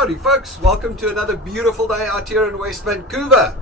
Howdy folks, welcome to another beautiful day out here in West Vancouver.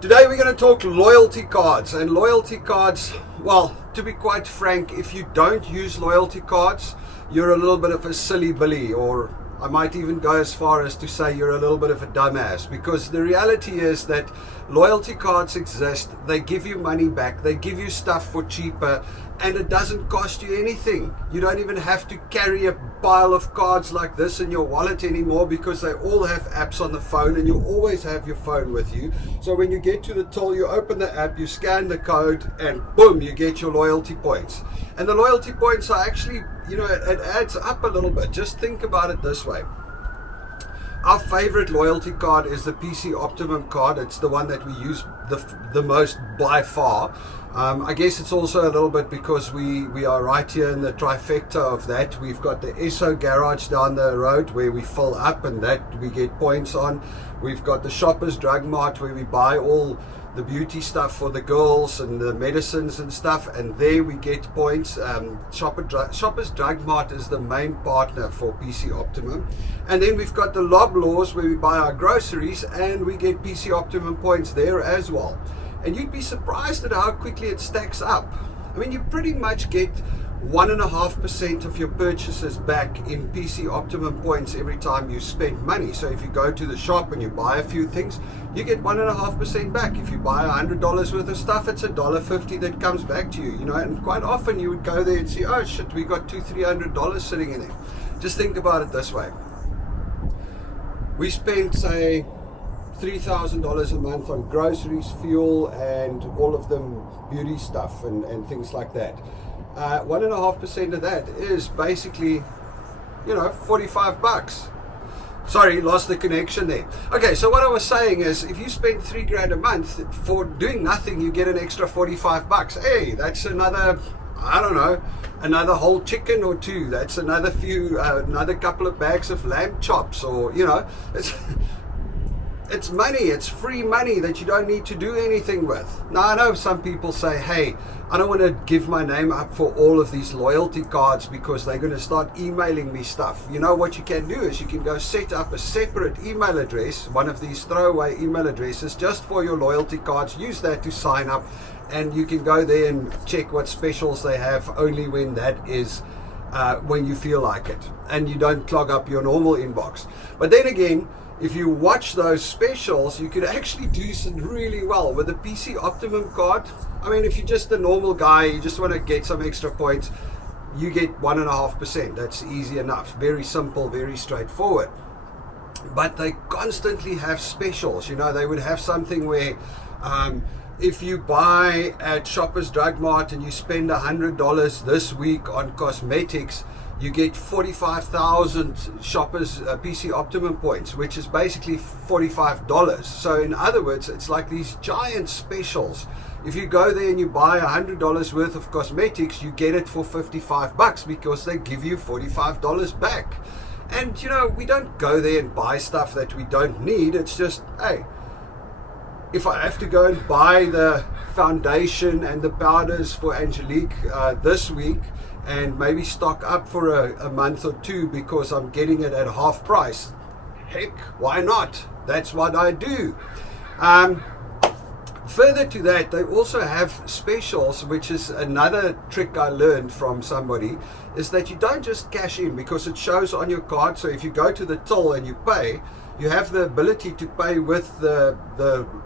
Today we're going to talk loyalty cards. And loyalty cards, well, to be quite frank, if you don't use loyalty cards, you're a little bit of a silly billy, or I might even go as far as to say you're a little bit of a dumbass, because the reality is that loyalty cards exist. They give you money back, they give you stuff for cheaper, and it doesn't cost you anything. You don't even have to carry a pile of cards like this in your wallet anymore, because they all have apps on the phone and you always have your phone with you. So when you get to the till, you open the app, you scan the code, and boom, you get your loyalty points. And the loyalty points are actually, it adds up a little bit. Just think about it this way. Our favorite loyalty card is the PC Optimum card. It's the one that we use the most by far. I guess it's also a little bit because we are right here in the trifecta of that. We've got the Esso garage down the road where we fill up and that we get points on. We've got the Shoppers Drug Mart where we buy all the beauty stuff for the girls and the medicines and stuff, and there we get points. Shoppers Drug Mart is the main partner for PC Optimum. And then we've got the Loblaws where we buy our groceries and we get PC Optimum points there as well. And you'd be surprised at how quickly it stacks up. I mean, you pretty much get 1.5% of your purchases back in PC Optimum points every time you spend money. So if you go to the shop and you buy a few things, you get 1.5% back. If you buy $100 worth of stuff, it's $1.50 that comes back to you. And quite often you would go there and see, oh shit, we got $200-300 sitting in there. Just think about it this way. We spent, say, $3,000 a month on groceries, fuel, and all of them beauty stuff and things like that. 1.5% of that is basically, $45. Sorry, lost the connection there. Okay, so what I was saying is, if you spend $3,000 a month for doing nothing, you get an extra $45. Hey, that's another, I don't know, another whole chicken or two. That's another couple of bags of lamb chops, or it's money, it's free money that you don't need to do anything with. Now, I know some people say, hey, I don't want to give my name up for all of these loyalty cards because they're going to start emailing me stuff. What you can do is you can go set up a separate email address, one of these throwaway email addresses, just for your loyalty cards. Use that to sign up, and you can go there and check what specials they have only when that is when you feel like it, and you don't clog up your normal inbox. But then again, if you watch those specials, you could actually do some really well with the PC Optimum card. I mean, if you're just a normal guy, you just want to get some extra points, you get 1.5%. That's easy enough. Very simple, very straightforward. But they constantly have specials. They would have something where if you buy at Shoppers Drug Mart and you spend $100 this week on cosmetics, you get 45,000 Shoppers PC Optimum points, which is basically $45. So in other words, it's like these giant specials. If you go there and you buy $100 worth of cosmetics, you get it for $55 because they give you $45 back. And we don't go there and buy stuff that we don't need. It's just, hey, if I have to go and buy the foundation and the powders for Angelique this week, and maybe stock up for a month or two because I'm getting it at half price, heck, why not? That's what I do. Further to that, they also have specials, which is another trick I learned from somebody, is that you don't just cash in because it shows on your card. So if you go to the till and you pay, you have the ability to pay with the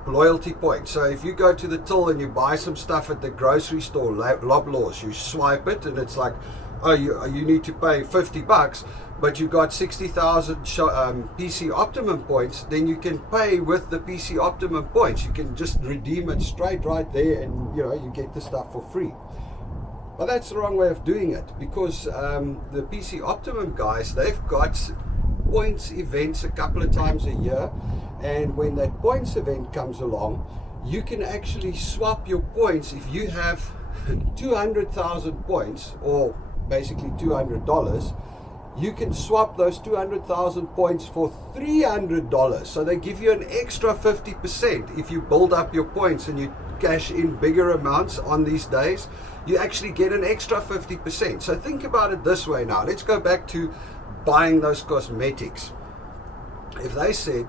loyalty points. So if you go to the till and you buy some stuff at the grocery store, Loblaws, you swipe it and it's like, oh, you need to pay $50, but you got 60,000 PC Optimum points, then you can pay with the PC Optimum points. You can just redeem it straight right there, and you get the stuff for free. But that's the wrong way of doing it, because the PC Optimum guys, they've got points events a couple of times a year, and when that points event comes along, you can actually swap your points. If you have 200,000 points, or basically $200, you can swap those 200,000 points for $300. So they give you an extra 50% if you build up your points and you cash in bigger amounts on these days. You actually get an extra 50%. So think about it this way now. Let's go back to buying those cosmetics. if they said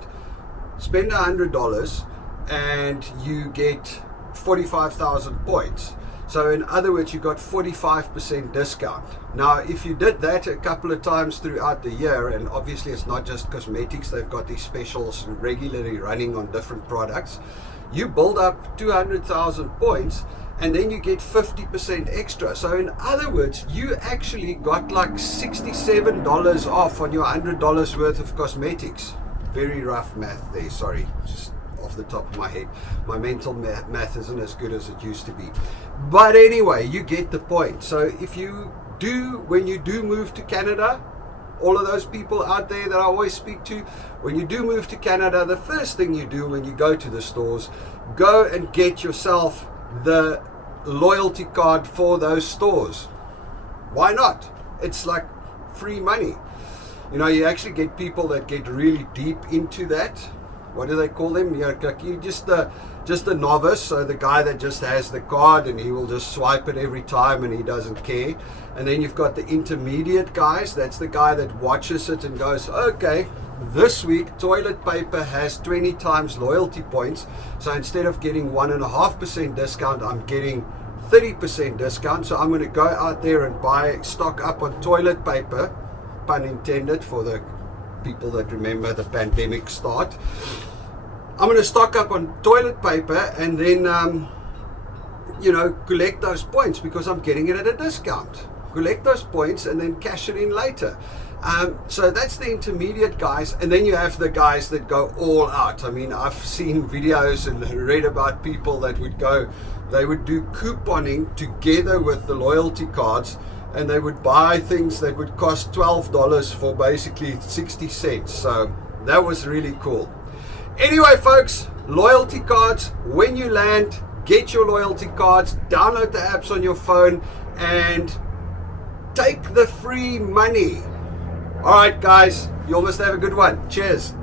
spend $100 and you get 45,000 points. So in other words, you got 45% discount. Now, if you did that a couple of times throughout the year, and obviously it's not just cosmetics, they've got these specials regularly running on different products, you build up 200,000 points and then you get 50% extra. So in other words, you actually got like $67 off on your $100 worth of cosmetics. Very rough math there, sorry, just off the top of my head. My mental math isn't as good as it used to be. But anyway, you get the point. So if you do, when you do move to Canada, all of those people out there that I always speak to, when you do move to Canada, the first thing you do when you go to the stores, go and get yourself the loyalty card for those stores. Why not? It's like free money. You know, you actually get people that get really deep into that. What do they call them? You just the novice, so the guy that just has the card and he will just swipe it every time and he doesn't care. And then you've got the intermediate guys. That's the guy that watches it and goes, okay, this week toilet paper has 20 times loyalty points, so instead of getting 1.5% discount, I'm getting 30% discount. So I'm going to go out there and buy stock up on toilet paper, pun intended, for the people that remember the pandemic start. I'm going to stock up on toilet paper and then collect those points because I'm getting it at a discount. Collect those points and then cash it in later. So that's the intermediate guys, and then you have the guys that go all out. I mean, I've seen videos and read about people that they would do couponing together with the loyalty cards, and they would buy things that would cost $12 for basically 60 cents. So that was really cool. Anyway, folks, loyalty cards, when you land, get your loyalty cards, download the apps on your phone, and take the free money. All right, guys, you all must have a good one. Cheers.